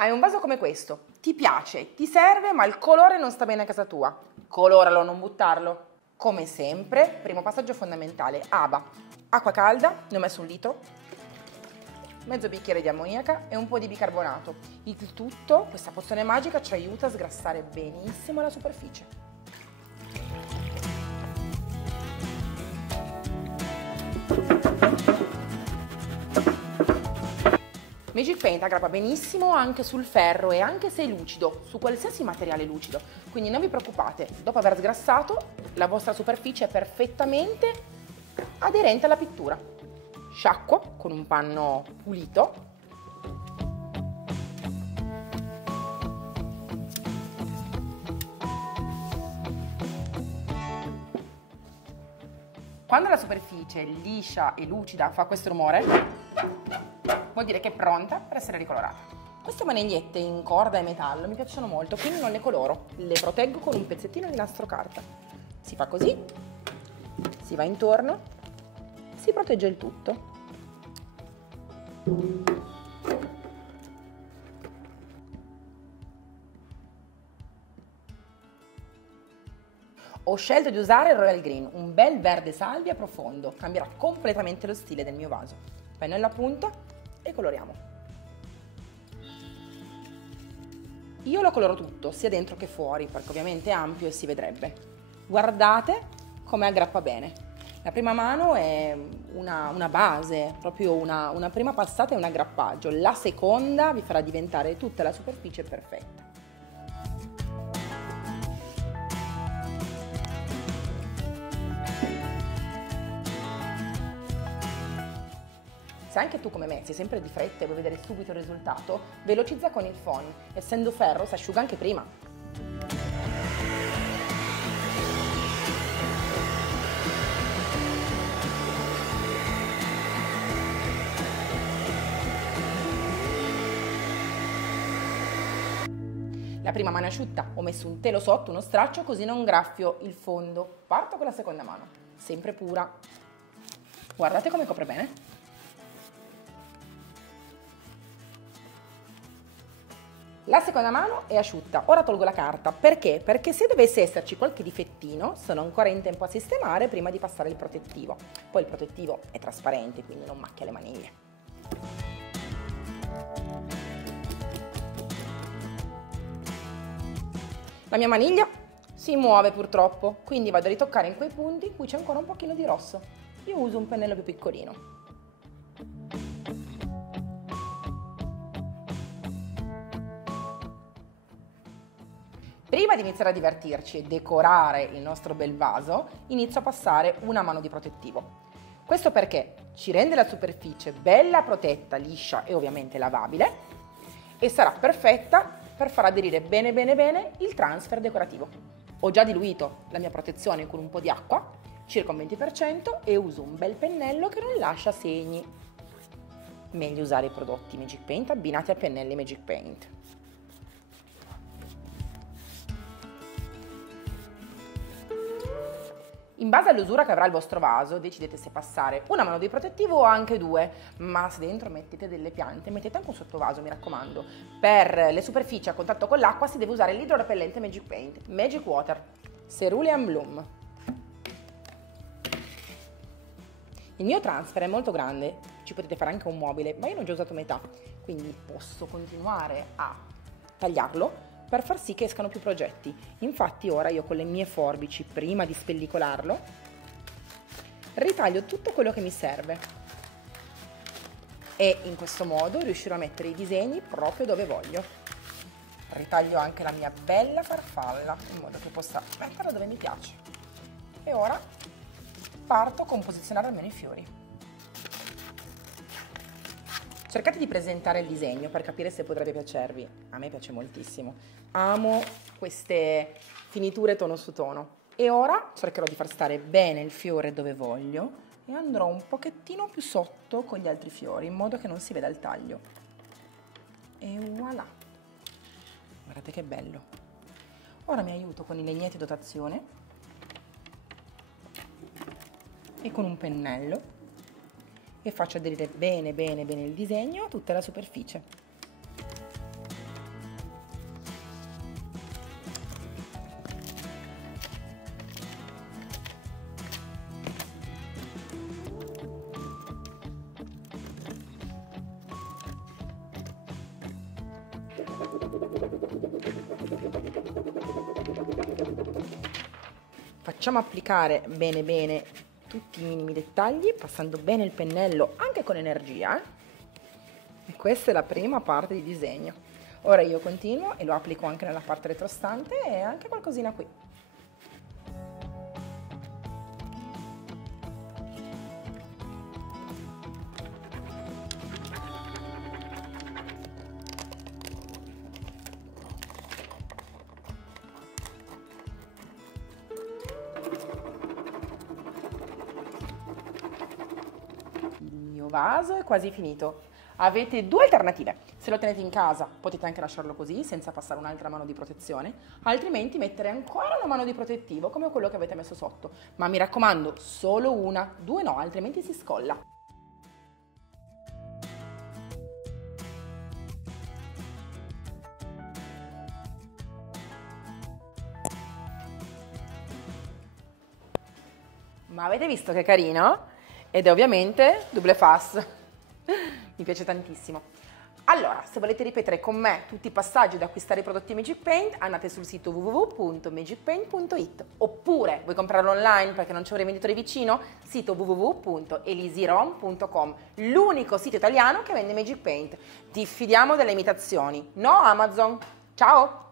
Hai un vaso come questo, ti piace, ti serve, ma il colore non sta bene a casa tua. Coloralo, non buttarlo. Come sempre, primo passaggio fondamentale, ABA. Acqua calda, ne ho messo 1 litro, mezzo bicchiere di ammoniaca e un po' di bicarbonato. Il tutto, questa pozione magica, ci aiuta a sgrassare benissimo la superficie. Magic Paint aggrappa benissimo anche sul ferro e anche se è lucido, su qualsiasi materiale lucido. Quindi non vi preoccupate, dopo aver sgrassato la vostra superficie è perfettamente aderente alla pittura. Sciacquo con un panno pulito. Quando la superficie liscia e lucida fa questo rumore, vuol dire che è pronta per essere ricolorata. Queste manigliette in corda e metallo mi piacciono molto, quindi non le coloro, le proteggo con un pezzettino di nastro carta. Si fa così, si va intorno, si protegge il tutto. Ho scelto di usare il Royal Green, un bel verde salvia profondo, cambierà completamente lo stile del mio vaso. Pennello a punta e coloriamo. Io lo coloro tutto, sia dentro che fuori, perché ovviamente è ampio e si vedrebbe. Guardate come aggrappa bene. La prima mano è una base, proprio una prima passata è un aggrappaggio, la seconda vi farà diventare tutta la superficie perfetta. Se anche tu come me sei sempre di fretta e vuoi vedere subito il risultato, velocizza con il phon. Essendo ferro si asciuga anche prima. La prima mano è asciutta, ho messo un telo sotto, uno straccio, così non graffio il fondo. Parto con la seconda mano, sempre pura. Guardate come copre bene. La seconda mano è asciutta, ora tolgo la carta. Perché? Perché se dovesse esserci qualche difettino, sono ancora in tempo a sistemare prima di passare il protettivo. Poi il protettivo è trasparente, quindi non macchia le maniglie. La mia maniglia si muove purtroppo, quindi vado a ritoccare in quei punti in cui c'è ancora un pochino di rosso. Io uso un pennello più piccolino. Prima di iniziare a divertirci e decorare il nostro bel vaso, inizio a passare una mano di protettivo. Questo perché ci rende la superficie bella protetta, liscia e ovviamente lavabile e sarà perfetta per far aderire bene bene bene il transfer decorativo. Ho già diluito la mia protezione con un po' di acqua, circa un 20%, e uso un bel pennello che non lascia segni. Meglio usare i prodotti Magic Paint abbinati a pennelli Magic Paint. In base all'usura che avrà il vostro vaso decidete se passare una mano di protettivo o anche 2, ma se dentro mettete delle piante mettete anche un sottovaso, mi raccomando. Per le superfici a contatto con l'acqua si deve usare l'idrorepellente Magic Paint, Magic Water, Cerulean Bloom. Il mio transfer è molto grande, ci potete fare anche un mobile, ma io ne ho già usato metà, quindi posso continuare a tagliarlo per far sì che escano più progetti. Infatti ora io con le mie forbici, prima di spellicolarlo, ritaglio tutto quello che mi serve e in questo modo riuscirò a mettere i disegni proprio dove voglio. Ritaglio anche la mia bella farfalla in modo che possa metterla dove mi piace. E ora parto con posizionare almeno i fiori. Cercate di presentare il disegno per capire se potrebbe piacervi. A me piace moltissimo. Amo queste finiture tono su tono. E ora cercherò di far stare bene il fiore dove voglio e andrò un pochettino più sotto con gli altri fiori in modo che non si veda il taglio. E voilà! Guardate che bello! Ora mi aiuto con i legnetti dotazione e con un pennello e faccio aderire bene bene bene il disegno a tutta la superficie. Facciamo applicare bene bene tutti i minimi dettagli, passando bene il pennello anche con energia. E questa è la prima parte di disegno. Ora io continuo e lo applico anche nella parte retrostante e anche qualcosina qui. Il mio vaso è quasi finito. Avete due alternative: se lo tenete in casa potete anche lasciarlo così senza passare un'altra mano di protezione, altrimenti mettere ancora una mano di protettivo come quello che avete messo sotto, ma mi raccomando solo una, due no, altrimenti si scolla. Ma avete visto che carino? Ed è ovviamente double face. Mi piace tantissimo. Allora, se volete ripetere con me tutti i passaggi da acquistare i prodotti Magic Paint, andate sul sito www.magicpaint.it, oppure vuoi comprarlo online perché non c'è un rivenditore vicino? Sito www.elisirom.com, l'unico sito italiano che vende Magic Paint. Diffidiamo delle imitazioni, no Amazon. Ciao!